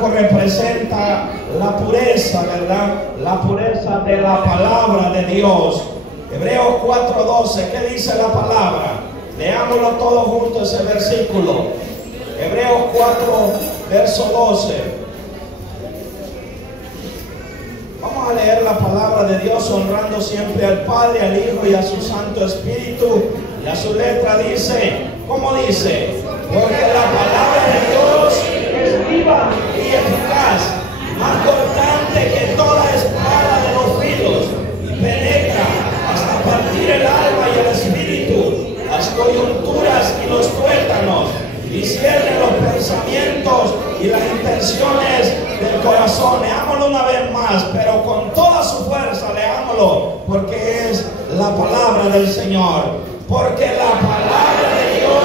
blanco representa la pureza, ¿verdad? La pureza de la palabra de Dios. Hebreos 4:12, ¿qué dice la palabra? Leámoslo todos juntos ese versículo. Hebreos 4, verso 12. Vamos a leer la palabra de Dios honrando siempre al Padre, al Hijo y a su Santo Espíritu. Y a su letra dice, ¿cómo dice? Porque la palabra de Dios es viva y eficaz, más cortante que toda espada de los filos, y penetra hasta partir el alma y el espíritu, las coyunturas y los tuétanos, y discierne los pensamientos y las intenciones del corazón. Leámoslo una vez más, pero con toda su fuerza, leámoslo, porque es la palabra del Señor. Porque la palabra de Dios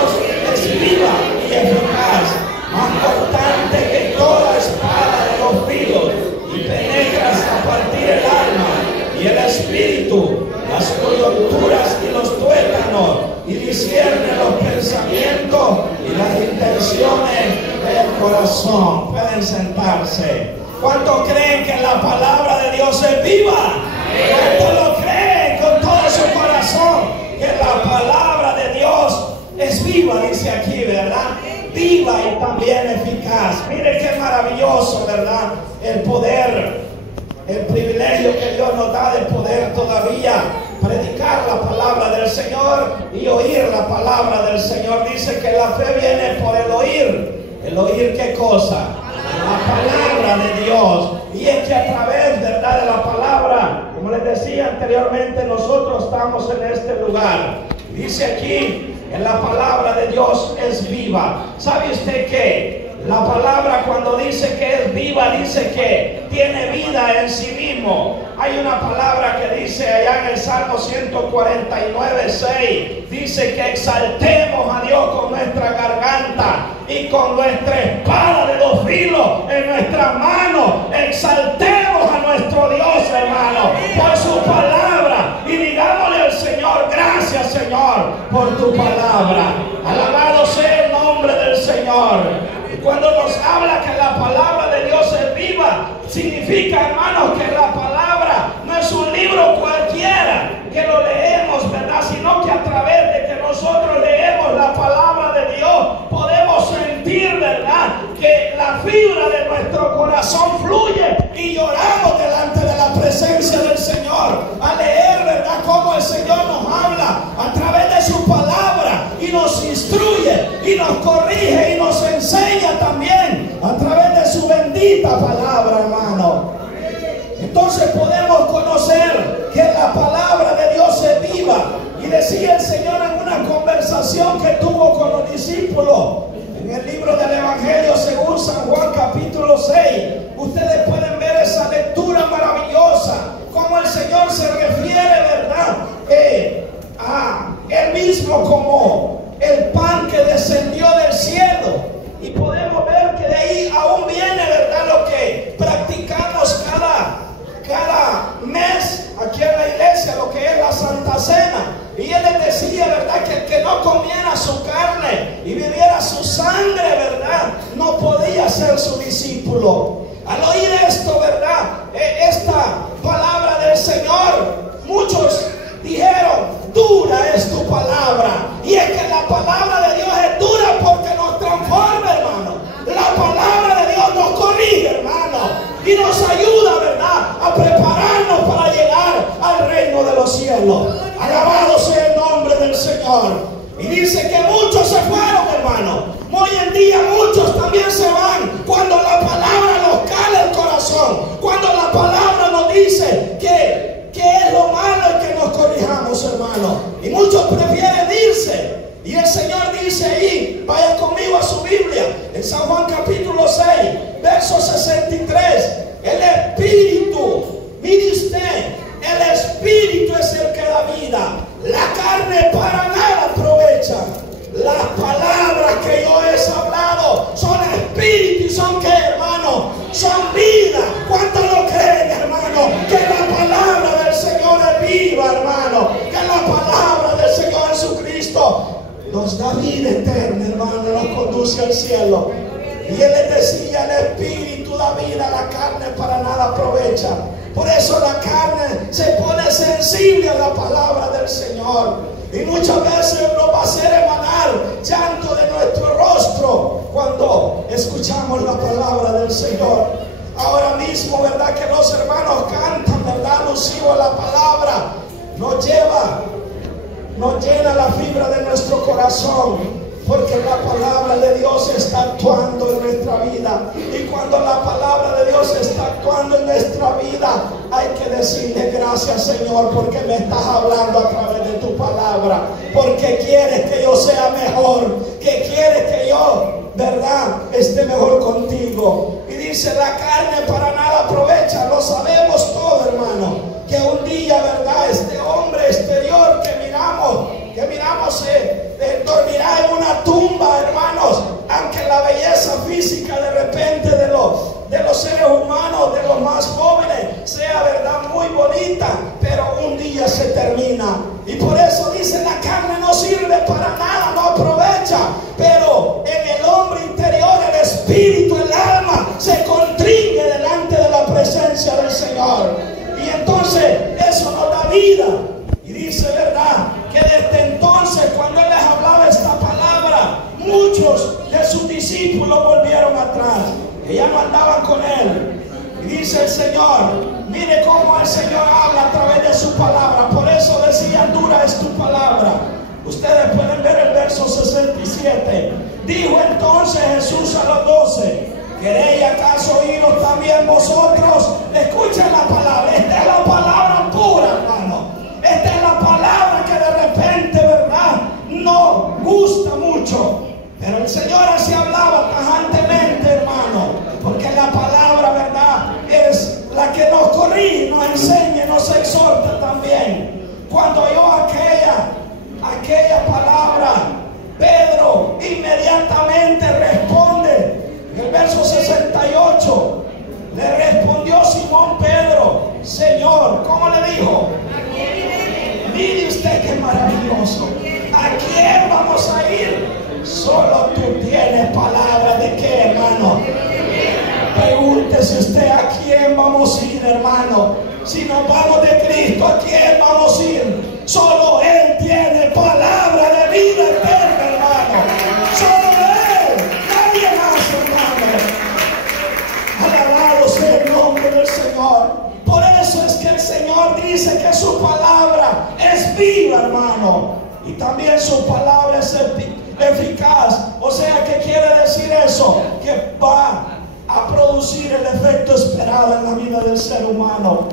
es viva y eficaz, más cortante que toda espada de los filos, y penetra hasta partir el alma y el espíritu, las coyunturas y los tuétanos, y discierne los pensamientos y las intenciones del corazón. Pueden sentarse. ¿Cuántos creen que la palabra de Dios es viva? ¿Cuántos lo creen con todo su corazón? Que la palabra de Dios es viva, dice aquí, ¿verdad? Viva y también eficaz. Mire qué maravilloso, ¿verdad? El poder, el privilegio que Dios nos da de poder todavía predicar la palabra del Señor y oír la palabra del Señor. Dice que la fe viene por el oír. ¿El oír qué cosa? La palabra de Dios. Y es que a través, ¿verdad?, de la palabra, como les decía anteriormente, nosotros estamos en este lugar. Dice aquí, en la palabra de Dios es viva. ¿Sabe usted qué? La palabra, cuando dice que es viva, dice que tiene vida en sí mismo. Hay una palabra que dice allá en el Salmo 149, 6, dice que exaltemos a Dios con nuestra garganta y con nuestra espada de dos filos en nuestras manos. Exaltemos a nuestro Dios, hermano, por su palabra, y digámosle al Señor: gracias, Señor, por tu palabra. Alabado sea el nombre del Señor. Y cuando nos habla que la palabra de Dios es viva, significa, hermanos, que la palabra no es un libro cualquiera que lo leemos, ¿verdad? Sino que a través de que nosotros leemos la palabra de Dios, podemos sentir, ¿verdad?, que la fibra de nuestro corazón fluye y lloramos delante de la presencia del Señor a leer, ¿verdad?, cómo el Señor nos habla a través de su palabra y nos instruye y nos corrige y nos enseña también a través de su bendita palabra, hermano. Entonces podemos conocer que la palabra de Dios es viva. Y decía el Señor en una conversación que tuvo con los discípulos en el libro del Evangelio según San Juan capítulo 6. Ustedes pueden ver esa lectura maravillosa, como el Señor se refiere, ¿verdad?, a Él mismo como el pan que descendió del cielo. Y podemos ver que de ahí aún viene, ¿verdad?, lo que practicamos cada mes aquí en la iglesia, lo que es la Santa Cena. Y Él les decía, ¿verdad?, que el que no comiera su carne y bebiera su sangre, ¿verdad?, no podía ser su discípulo. Al oír esto, ¿verdad?, esta palabra del Señor, muchos dijeron: dura es tu palabra. Y es que la palabra de Dios es dura porque nos transforma, hermano. La palabra de Dios nos corrige, hermano, y nos ayuda, ¿verdad?, a prepararnos para llegar al reino de los cielos. Alabado sea el nombre del Señor. Y dice que muchos se fueron, hermano. Hoy en día muchos también se van cuando la palabra nos cala el corazón, cuando la palabra nos dice que es lo malo y que nos corrijamos, hermano. Y muchos prefieren irse. Y el Señor dice ahí, vaya conmigo a su Biblia, en San Juan capítulo 6, verso 63. El Espíritu, mire usted, el Espíritu es el que da vida. La carne para nada aprovecha. Las palabras que yo he hablado son espíritu y son, ¿qué, hermano? Son vida. ¿Cuántos lo creen, hermano? Que la palabra del Señor es viva, hermano. Que la palabra del Señor Jesucristo nos da vida eterna, hermano. Nos conduce al cielo. Y Él les decía: el Espíritu vida, la carne para nada aprovecha. Por eso la carne se pone sensible a la palabra del Señor. Y muchas veces nos va a hacer emanar llanto de nuestro rostro cuando escuchamos la palabra del Señor. Ahora mismo, ¿verdad? Que los hermanos cantan, ¿verdad? Alusivo a la palabra. Nos llena la fibra de nuestro corazón. Porque la palabra de Dios está actuando en nuestra vida. Y cuando la palabra de Dios está actuando en nuestra vida, hay que decirle gracias, Señor, porque me estás hablando a través de tu palabra. Porque quieres que yo sea mejor. Que quieres que yo, ¿verdad?, esté mejor contigo. Y dice, la carne para nada aprovecha. Lo sabemos todo, hermano. Que un día, ¿verdad?, este hombre exterior que miramos dormirá en una tumba, hermanos. Aunque la belleza física de repente de los seres humanos, de los más jóvenes, sea, ¿verdad?, muy bonita, pero un día se termina. Y por eso dice, la carne no sirve para nada, no aprovecha. Pero en el hombre interior, el espíritu, el alma, se contriñe delante de la presencia del Señor. Y entonces eso nos da vida. Y dice, ¿verdad?, que desde entonces, cuando Él les hablaba esta palabra, muchos de sus discípulos volvieron atrás, que ya no andaban con Él. Y dice el Señor, mire cómo el Señor habla a través de su palabra. Por eso decía, dura es tu palabra. Ustedes pueden ver el verso 67. Dijo entonces Jesús a los 12, ¿queréis acaso iros también vosotros? Escuchen la palabra. Esta es la palabra pura, hermano. Esta es la palabra que de repente, ¿verdad?, no gusta mucho. Pero el Señor así hablaba tajantemente, hermano. Porque la palabra, ¿verdad?, es la que nos corrige, nos enseña, nos exhorta también. Cuando oyó aquella palabra, Pedro inmediatamente responde. En el verso 68, le respondió Simón Pedro, Señor, ¿cómo le dijo? Mire usted qué maravilloso. ¿A quién vamos a ir? Solo tú tienes palabra de qué, hermano. Pregúntese usted, ¿a quién vamos a ir, hermano? Si nos vamos de Cristo, ¿a quién vamos a ir? Solo Él tiene palabra de vida eterna, hermano. Solo Él, nadie más, hermano. Alabado sea el nombre del Señor. Por eso es que el Señor dice que su palabra es viva, hermano. Y también su palabra es eficaz. O sea, ¿qué quiere decir eso? Que va a producir el efecto esperado en la vida del ser humano.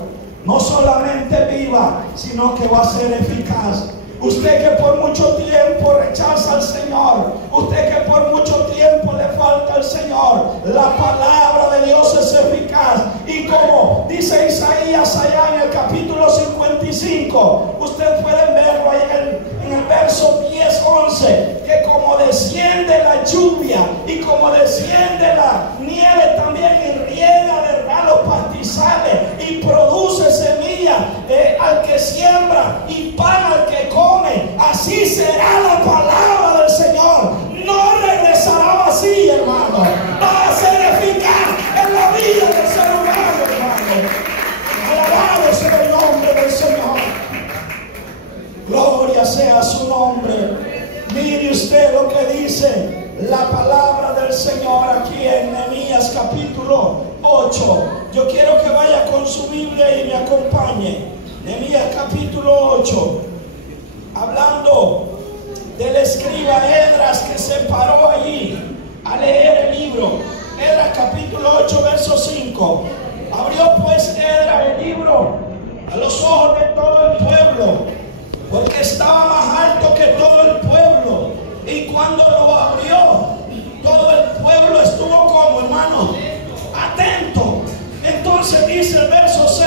No solamente viva, sino que va a ser eficaz. Usted que por mucho tiempo rechaza al Señor, usted que por mucho tiempo le falta al Señor, la palabra de Dios es eficaz. Y como dice Isaías allá en el capítulo 55, usted puede verlo ahí en el verso 10-11, que como desciende la lluvia y como desciende la nieve también y riega, ¿verdad?, los pastizales y produce semilla al que siembra y pan al que come, así será la palabra del Señor. No regresará vacía, hermano. Va a ser eficaz en la vida del ser humano, hermano. Alabado sea el nombre del Señor. Gloria sea su nombre. Mire usted lo que dice la palabra del Señor aquí en Nehemías capítulo 8. Yo quiero que vaya con su Biblia y me acompañe. Nehemías capítulo 8. Hablando del escriba Esdras que se paró allí a leer el libro. Esdras capítulo 8 verso 5. Abrió pues Esdras el libro a los ojos de todo el pueblo, porque estaba más alto que todo el pueblo. Y cuando lo abrió, todo el pueblo estuvo como, hermano, atento. Entonces dice el verso 6,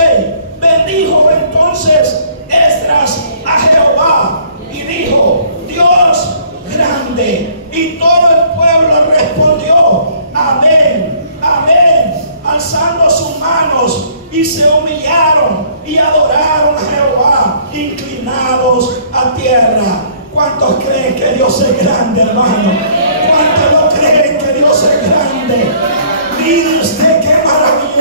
bendijo entonces Esdras a Jehová y dijo, Dios grande. Y todo el pueblo respondió, amén, amén, alzando sus manos, y se humillaron y adoraron a Jehová, inclinados a tierra. ¿Cuántos creen que Dios es grande, hermano? ¿Cuántos no creen que Dios es grande? Mire usted qué maravilloso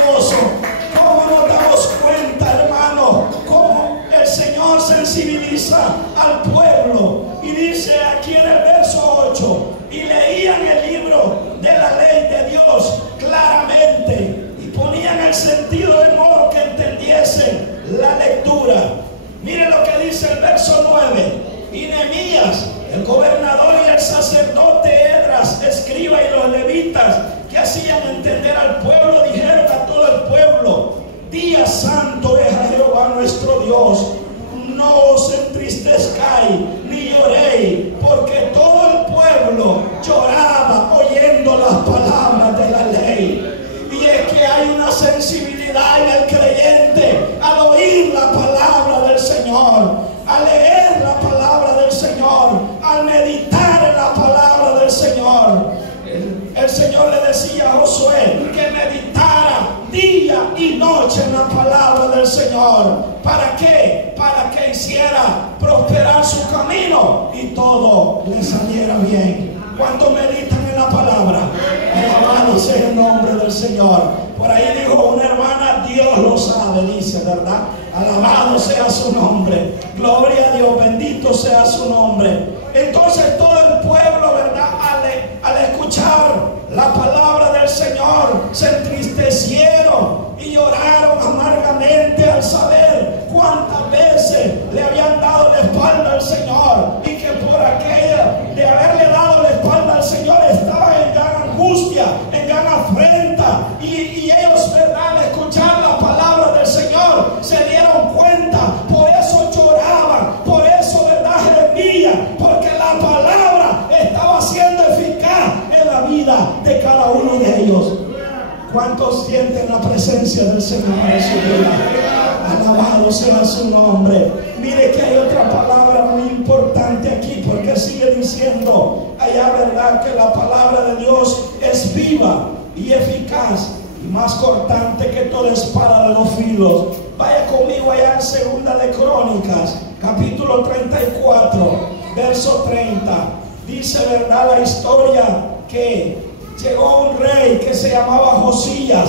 analiza al pueblo y dice aquí en el verso 8, y leían el libro de la ley de Dios claramente y ponían el sentido de modo que entendiesen la lectura. Miren lo que dice el verso 9. Y Nehemías, el gobernador, y el sacerdote Esdras, escriba, y los levitas que hacían entender al pueblo, dijeron a todo el pueblo: día santo es a Jehová nuestro Dios, no os entristezcáis ni lloréis, porque todo el pueblo lloraba oyendo las palabras de la ley. Y es que hay una sensibilidad en el creyente al oír la palabra del Señor, al leer la palabra del Señor, al meditar en la palabra del Señor. El Señor le decía a Josué que meditara día y noche en la palabra del Señor. ¿Para qué? Para que hiciera prosperar su camino y todo le saliera bien. ¿Cuántos meditan en la palabra? Alabado sea el nombre del Señor. Por ahí dijo una hermana: Dios lo sabe, dice, ¿verdad? Alabado sea su nombre. Gloria a Dios, bendito sea su nombre. Entonces todo el pueblo, ¿verdad?, al escuchar la palabra del Señor, se entristecieron y lloraron amargamente al saber cuántas veces le habían dado la espalda al Señor, y que por aquella de haberle dado la espalda al Señor estaban en gran angustia, en gran afrenta, y ellos, ¿verdad?, al escuchar la palabra del Señor se dieron cuenta. Por eso lloraban, por eso, ¿verdad?, gemían, porque la palabra estaba siendo eficaz en la vida de cada uno de ellos. ¿Cuántos sienten la presencia del Señor en su vida? Alabado sea su nombre. Mire que hay otra palabra muy importante aquí, porque sigue diciendo allá, ¿verdad?, que la palabra de Dios es viva y eficaz y más cortante que toda espada de dos filos. Vaya conmigo allá en Segunda de Crónicas, capítulo 34, verso 30. Dice, ¿verdad?, la historia que llegó un rey que se llamaba Josías.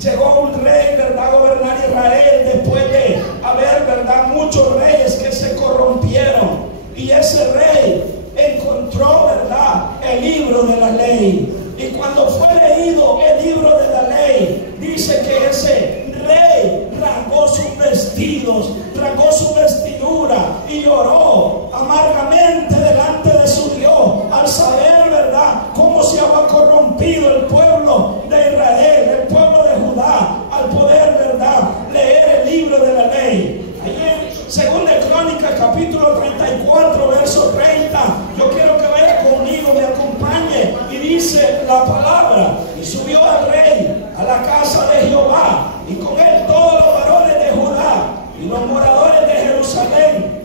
Llegó un rey, ¿verdad?, a gobernar Israel después de haber, ¿verdad?, muchos reyes que se corrompieron. Y ese rey encontró, ¿verdad?, el libro de la ley. Y cuando fue leído el libro de la ley, dice que ese rey rasgó sus vestidos, rasgó su vestidura y lloró amargamente delante de su Dios al saber, ¿verdad?, cómo se había corrompido el pueblo de Israel, el pueblo de Judá, al poder, ¿verdad?, leer el libro de la ley. Ahí en Segunda Crónicas, capítulo 34, verso 30, yo quiero que vaya conmigo, me acompañe, y dice la palabra: y subió al rey a la casa de Jehová, y con él todos los varones de Judá y los moradores de Jerusalén,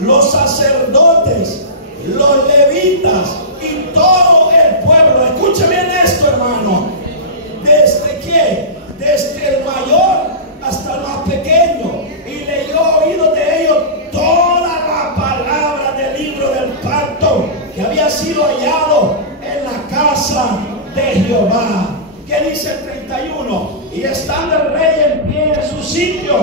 los sacerdotes, los levitas y todo el pueblo. Escuche bien esto, hermano. ¿Desde quién? Desde el mayor hasta el más pequeño. Y leyó oídos de ellos toda la palabra del libro del pacto que había sido hallado en la casa de Jehová. ¿Qué dice el 31? Y estando el rey en pie en su sitio,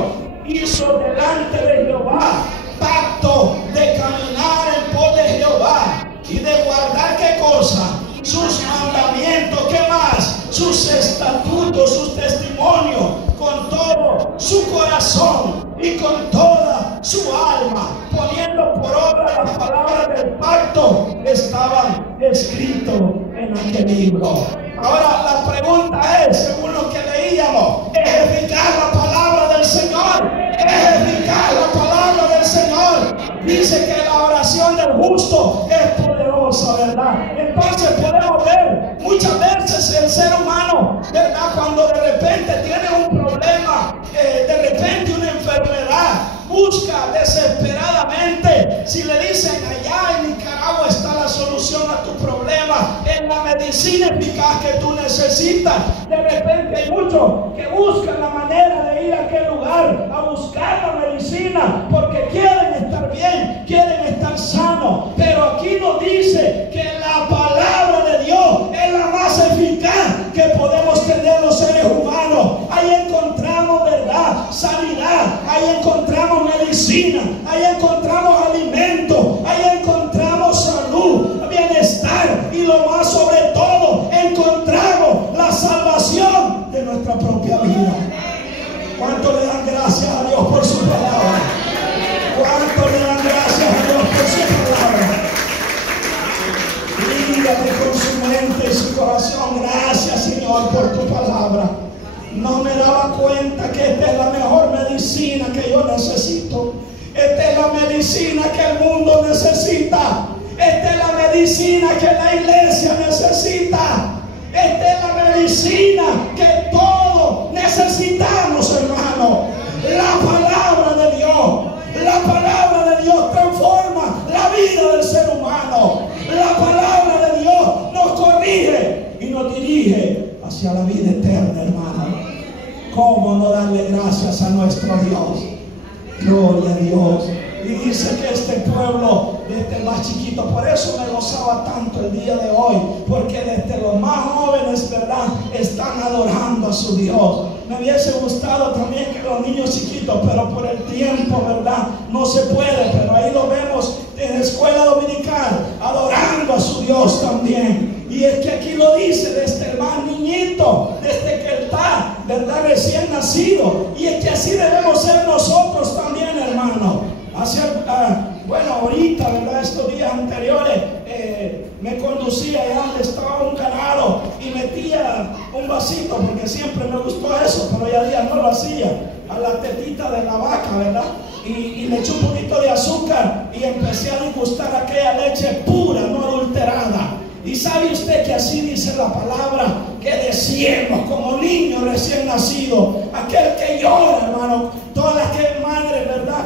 hizo delante de Jehová pacto de caminar en pos de Jehová y de guardar, ¿qué cosa? Sus mandamientos. ¿Qué más? Sus estatutos, sus testimonios, con todo su corazón y con toda su alma, poniendo por obra las palabras del pacto que estaban escritos en aquel libro. Ahora la pregunta es, según lo que leíamos, ¿es eficaz la palabra del Señor? ¿Es eficaz la palabra del Señor? Dice que la oración del justo es poderosa, ¿verdad? Entonces podemos ver muchas veces el ser humano, ¿verdad?, cuando de repente tiene un problema, de repente una enfermedad, busca desesperadamente. Si le dicen allá en Nicaragua está la solución a tu problema, en la medicina eficaz que tú necesitas, de repente hay muchos que buscan la manera de ir a aquel lugar a buscar la medicina porque quieren estar bien, quieren estar sanos. Pero aquí nos dice que la palabra de Dios es la más eficaz que podemos tener los seres humanos. Ahí encontramos, ¿verdad?, sanidad, ahí encontramos medicina. medicina, ahí encontramos alimento, ahí encontramos salud, bienestar y lo más sobre todo, encontramos la salvación de nuestra propia vida. ¿Cuánto le dan gracias a Dios por su palabra? ¿Cuánto le dan gracias a Dios por su palabra? Dígale con su mente y su corazón: gracias, Señor, por tu palabra. No me daba cuenta que esta es la mejor medicina que yo necesito. Esta es la medicina que el mundo necesita. Esta es la medicina que la iglesia necesita. Esta es la medicina que todos necesitamos, hermano. La palabra de Dios. La palabra de Dios transforma la vida del ser humano. La palabra de Dios nos corrige y nos dirige hacia la vida eterna, hermano. ¿Cómo no darle gracias a nuestro Dios? Gloria a Dios. Y dice que este pueblo, desde el más chiquito, por eso me gozaba tanto el día de hoy, porque desde los más jóvenes, ¿verdad?, están adorando a su Dios. Me hubiese gustado también que los niños chiquitos, pero por el tiempo, ¿verdad?, no se puede, pero ahí lo vemos en la escuela dominical, adorando a su Dios también. Y es que aquí lo dice desde el más niñito, desde que está, ¿verdad?, recién nacido. Y es que así debemos ser nosotros también, hermano. Bueno, ahorita, ¿verdad?, estos días anteriores me conducía allá donde estaba un ganado y metía un vasito, porque siempre me gustó eso, pero ya día no lo hacía, a la tetita de la vaca, ¿verdad? Y le eché un poquito de azúcar y empecé a degustar aquella leche pura, no adulterada. Y sabe usted que así dice la palabra, que decíamos como niños recién nacidos, aquel que llora, hermano, todas las que madres, ¿verdad?,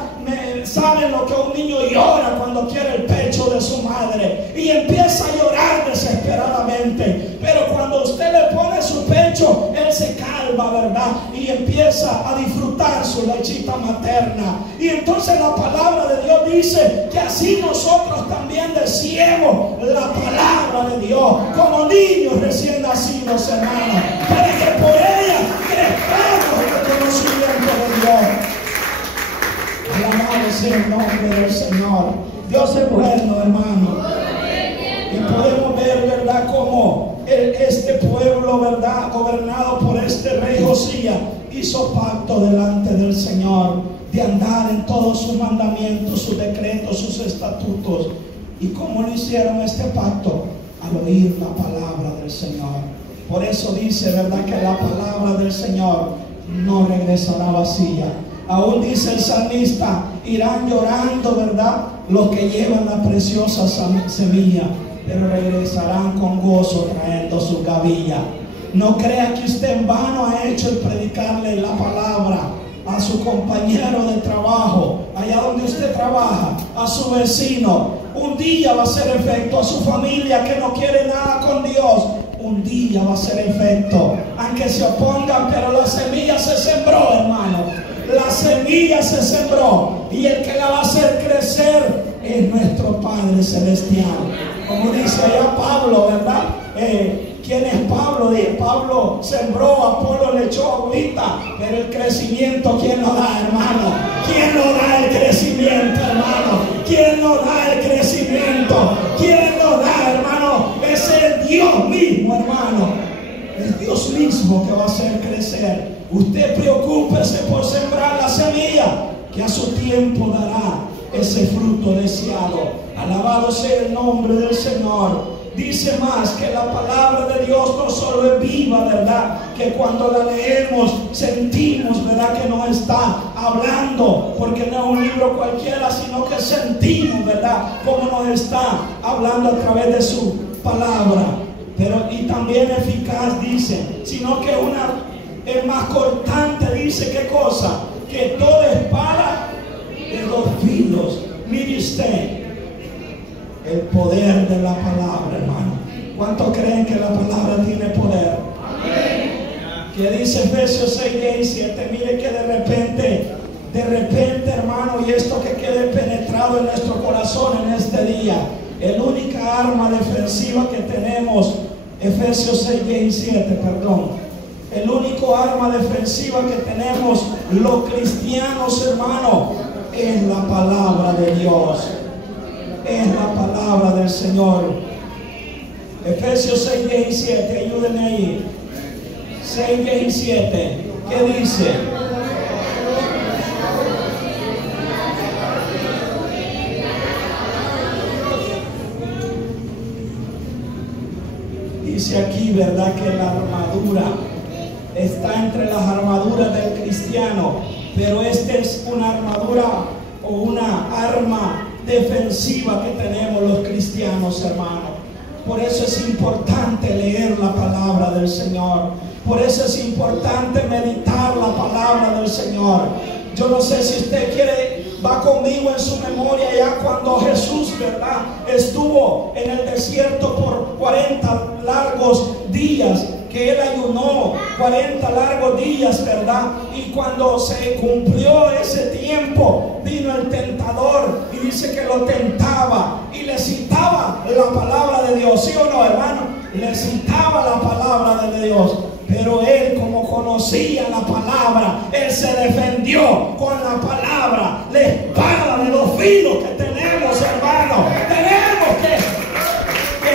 saben lo que un niño llora cuando quiere el pecho de su madre y empieza a llorar desesperadamente, pero cuando usted le pone su pecho, él se calma, ¿verdad?, y empieza a disfrutar su lechita materna. Y entonces la palabra de Dios dice que así nosotros también decíamos la palabra de Dios como niños recién nacidos, hermanos, para que por ella crezcamos en el conocimiento de Dios. Alabado sea el nombre del Señor. Dios es bueno, hermano. Y podemos ver, ¿verdad?, cómo este pueblo, ¿verdad?, gobernado por este rey Josías, hizo pacto delante del Señor de andar en todos sus mandamientos, sus decretos, sus estatutos. ¿Y cómo lo hicieron este pacto? Al oír la palabra del Señor. Por eso dice, ¿verdad?, que la palabra del Señor no regresará vacía. Aún dice el salmista: irán llorando, ¿verdad?, los que llevan la preciosa semilla, pero regresarán con gozo trayendo su gavilla. No crea que usted en vano ha hecho el predicarle la palabra a su compañero de trabajo, allá donde usted trabaja, a su vecino. Un día va a hacer efecto. A su familia que no quiere nada con Dios, un día va a hacer efecto, aunque se opongan, pero la semilla se sembró, hermano. La semilla se sembró, y el que la va a hacer crecer es nuestro Padre Celestial. Como dice allá Pablo, ¿verdad? ¿Quién es Pablo? Dice: Pablo sembró, Apolo le echó agüita, pero el crecimiento, ¿quién lo da, hermano? ¿Quién lo da el crecimiento, hermano? ¿Quién lo da el crecimiento? ¿Quién lo da, hermano? Es el Dios mismo, hermano. Es Dios mismo que va a hacer crecer. Usted preocúpese por sembrar la semilla, que a su tiempo dará ese fruto deseado. Alabado sea el nombre del Señor. Dice más que la palabra de Dios no solo es viva, ¿verdad?, que cuando la leemos sentimos, ¿verdad?, que nos está hablando, porque no es un libro cualquiera, sino que sentimos, ¿verdad?, cómo nos está hablando a través de su palabra. Pero y también eficaz, dice, sino que es más cortante, dice, ¿qué cosa? Que toda espada de dos filos. Mire usted el poder de la palabra, hermano. ¿Cuántos creen que la palabra tiene poder? Amén. Que dice Efesios 6:17. Mire que de repente, hermano, y esto que quede penetrado en nuestro corazón en este día, la única arma defensiva que tenemos, Efesios 6:17, perdón. El único arma defensiva que tenemos los cristianos, hermano, es la palabra de Dios. Es la palabra del Señor. Efesios 6:17, ayúdenme ahí. 6:17, ¿qué dice? Dice aquí, ¿verdad?, que la armadura está entre las armaduras del cristiano, pero esta es una armadura o una arma defensiva que tenemos los cristianos, hermanos. Por eso es importante leer la palabra del Señor. Por eso es importante meditar la palabra del Señor. Yo no sé si usted quiere, va conmigo en su memoria ya cuando Jesús, ¿verdad?, estuvo en el desierto por 40 largos días, que Él ayunó 40 largos días, ¿verdad? Y cuando se cumplió ese tiempo, vino el tentador y dice que lo tentaba y le citaba la palabra de Dios, ¿sí o no, hermano? Le citaba la palabra de Dios. Pero él, como conocía la palabra, él se defendió con la palabra, la espada de dos filos que tenemos, hermano. Tenemos que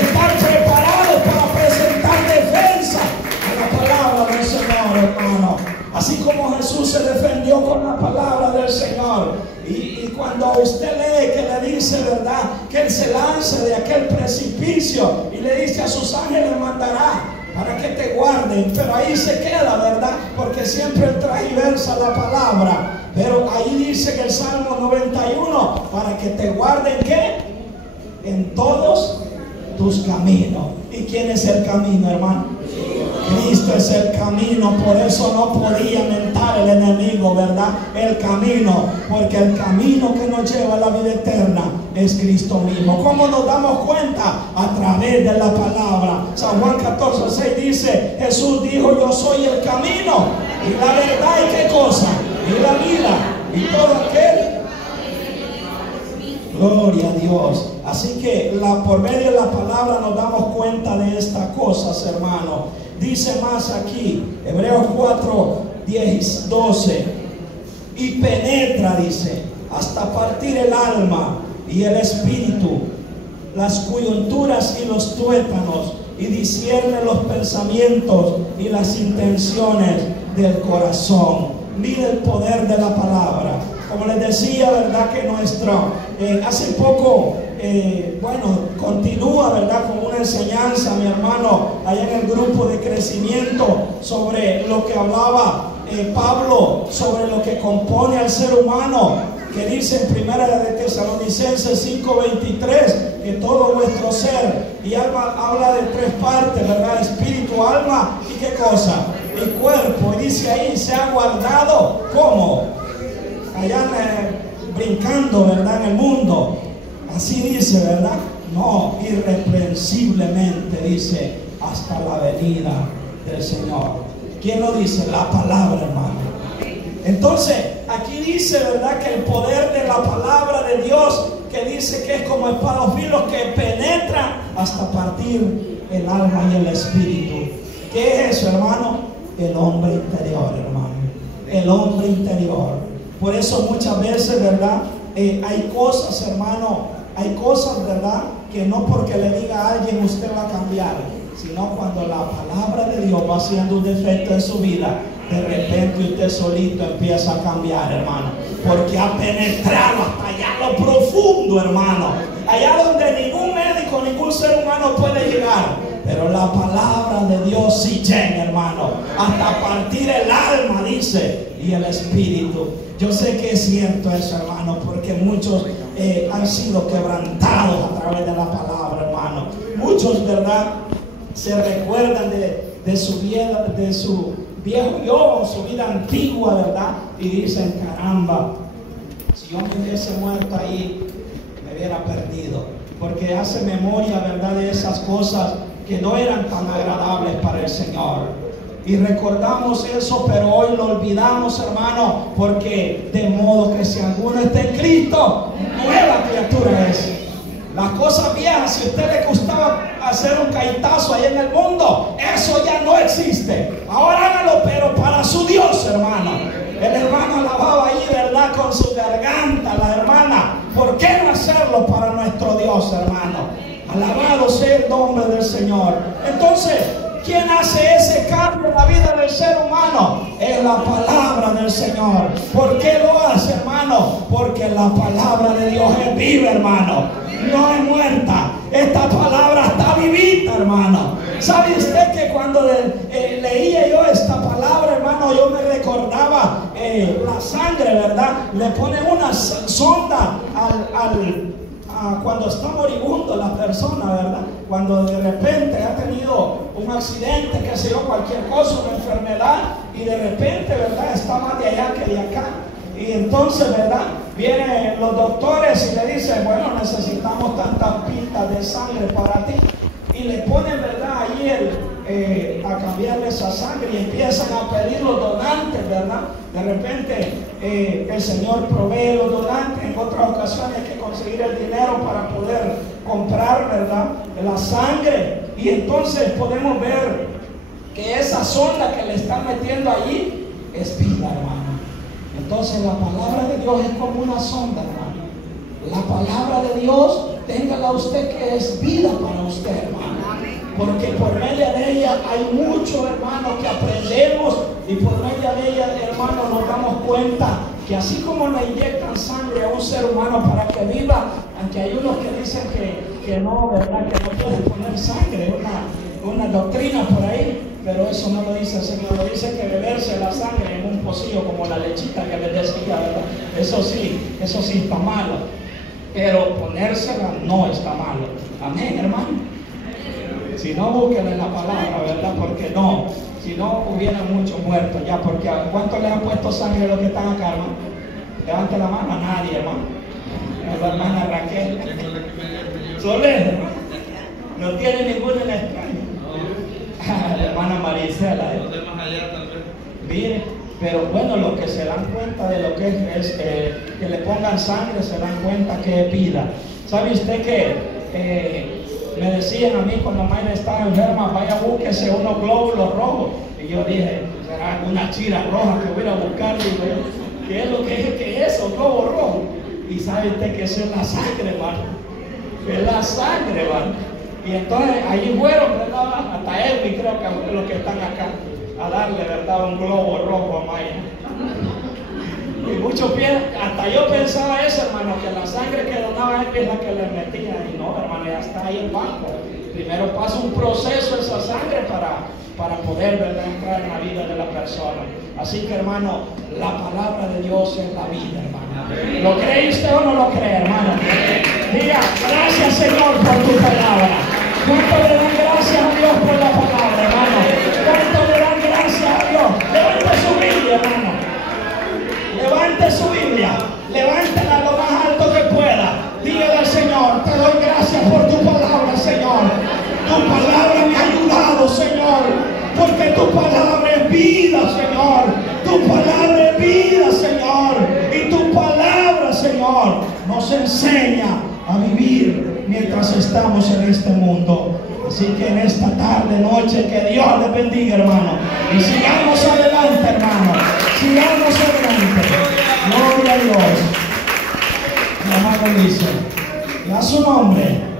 estar preparados para presentar defensa a la palabra del Señor, hermano. Así como Jesús se defendió con la palabra del Señor. Y cuando usted lee que le dice, ¿verdad?, que él se lance de aquel precipicio y le dice a sus ángeles mandará para que te guarden, pero ahí se queda, ¿verdad?, porque siempre transversa la palabra. Pero ahí dice en el Salmo 91, para que te guarden, ¿qué? En todos tus caminos. ¿Y quién es el camino, hermano? Cristo es el camino. Por eso no podía mentar el enemigo, ¿verdad?, el camino, porque el camino que nos lleva a la vida eterna es Cristo mismo. ¿Cómo nos damos cuenta? A través de la palabra. San Juan 14:6 dice, Jesús dijo, yo soy el camino y la verdad, y qué cosa, y la vida, y todo aquel. Gloria a Dios. Así que por medio de la palabra nos damos cuenta de estas cosas, hermano. Dice más aquí, Hebreos 4:10-12, y penetra, dice, hasta partir el alma y el espíritu, las coyunturas y los tuétanos, y discierne los pensamientos y las intenciones del corazón. Mire el poder de la palabra. Como les decía, ¿verdad?, que hace poco, continúa, ¿verdad?, con una enseñanza, mi hermano, allá en el grupo de crecimiento, sobre lo que hablaba Pablo, sobre lo que compone al ser humano, que dice en 1 de Tesalonicenses 5:23, que todo nuestro ser y alma, habla de tres partes, ¿verdad?, espíritu, alma y qué cosa, y cuerpo. Y dice ahí, se ha guardado, ¿cómo? Allá brincando, ¿verdad?, en el mundo. Así dice, ¿verdad? No, irreprensiblemente, dice, hasta la venida del Señor. ¿Quién lo dice? La palabra, hermano. Entonces, aquí dice, ¿verdad?, que el poder de la palabra de Dios, que dice que es como espada de dos filos, que penetra hasta partir el alma y el espíritu. ¿Qué es eso, hermano? El hombre interior, hermano. El hombre interior. Por eso muchas veces, ¿verdad?, hay cosas, hermano, hay cosas, ¿verdad?, que no porque le diga a alguien usted va a cambiar, sino cuando la palabra de Dios va haciendo un defecto en su vida, de repente usted solito empieza a cambiar, hermano, porque ha penetrado hasta allá lo profundo, hermano, allá donde ningún médico, ningún ser humano puede llegar. Pero la palabra de Dios sí llega, hermano, hasta partir el alma, dice, y el espíritu. Yo sé que es cierto eso, hermano, porque muchos han sido quebrantados a través de la palabra, hermano. Muchos, ¿verdad?, se recuerdan de su vida, de su viejo yo, su vida antigua, ¿verdad? Y dicen, caramba, si yo me hubiese muerto ahí, me hubiera perdido. Porque hace memoria, ¿verdad?, de esas cosas que no eran tan agradables para el Señor. Y recordamos eso, pero hoy lo olvidamos, hermano, porque de modo que si alguno está en Cristo, nueva criatura es. Las cosas viejas, si a usted le gustaba hacer un caitazo ahí en el mundo, eso ya no existe. Ahora hágalo, pero para su Dios, hermano. El hermano alababa ahí, ¿verdad?, ¿verdad? Con su garganta, la hermana. ¿Por qué no hacerlo para nuestro Dios, hermano? Alabado sea el nombre del Señor. Entonces, ¿quién hace ese cambio en la vida del ser humano? Es la palabra del Señor. ¿Por qué lo hace, hermano? Porque la palabra de Dios es viva, hermano. No es muerta. Esta palabra está vivita, hermano. ¿Sabe usted que cuando leía yo esta palabra, hermano, yo me recordaba la sangre, ¿verdad? Le ponen una sonda cuando está moribundo la persona, ¿verdad? Cuando de repente ha tenido un accidente, que sé yo, cualquier cosa, una enfermedad, y de repente, ¿verdad? Está más de allá que de acá. Y entonces, ¿verdad? Vienen los doctores y le dicen, bueno, necesitamos tantas pintas de sangre para ti. Y le ponen, ¿verdad? Allí a cambiarle esa sangre y empiezan a pedir los donantes, ¿verdad? De repente el Señor provee los donantes. En otras ocasiones hay que conseguir el dinero para poder comprar, ¿verdad? La sangre. Y entonces podemos ver que esa sonda que le están metiendo allí es vida, hermano. Entonces la palabra de Dios es como una sonda, hermano. La palabra de Dios, téngala usted, que es vida para usted, hermano. Porque por medio de ella hay mucho, hermano, que aprendemos, y por medio de ella, hermano, nos damos cuenta que así como le inyectan sangre a un ser humano para que viva, aunque hay unos que dicen que no, ¿verdad? Que no pueden poner sangre, una doctrina por ahí. Pero eso no lo dice el Señor, lo dice que beberse la sangre en un pocillo como la lechita que les decía, ¿verdad? Eso sí está malo. Pero ponérsela no está malo. Amén, hermano. Si no, busquen en la palabra, ¿verdad? Porque no, si no hubieran muchos muertos ya. Porque ¿a cuántos les han puesto sangre los que están acá, hermano? Levante la mano. A nadie, hermano. La hermana Raquel. Soler, hermano. No tiene ninguno en España. La hermana Marisela. Mire, pero bueno, los que se dan cuenta de lo que es que le pongan sangre, se dan cuenta que es vida. ¿Sabe usted que me decían a mí cuando Mayra estaba enferma, vaya, búsquese unos glóbulos rojos? Y yo dije, será una chira roja que voy a buscar. Y yo, ¿qué es lo que es eso, glóbulos rojos? Y sabe usted que eso es la sangre, hermano. Es la sangre, hermano. Y entonces allí fueron, ¿verdad? Hasta Elvi, creo que los que están acá, a darle, ¿verdad?, un globo rojo a Maya. Y muchos piensan, hasta yo pensaba eso, hermano, que la sangre que donaba Elvi es la que le metía. Y no, hermano, ya está ahí el banco. Primero pasa un proceso esa sangre para poder, ¿verdad?, entrar en la vida de la persona. Así que, hermano, la palabra de Dios es la vida, hermano. ¿Lo cree usted o no lo cree, hermano? Diga, gracias, Señor, por tu palabra. ¿Cuánto le dan gracias a Dios por la palabra, hermano? ¿Cuánto le dan gracias a Dios? Levante su Biblia, hermano. Levante su Biblia. Levántela lo más alto que pueda. Dígale al Señor, te doy gracias por tu palabra, Señor. Tu palabra me ha ayudado, Señor. Porque tu palabra es vida, Señor. Tu palabra es vida, Señor. Y tu palabra, Señor, nos enseña a vivir mientras estamos en este mundo. Así que en esta tarde, noche, que Dios les bendiga, hermano. Y sigamos adelante, hermano. Sigamos adelante. Gloria a Dios. Mi amado dice, y a su nombre.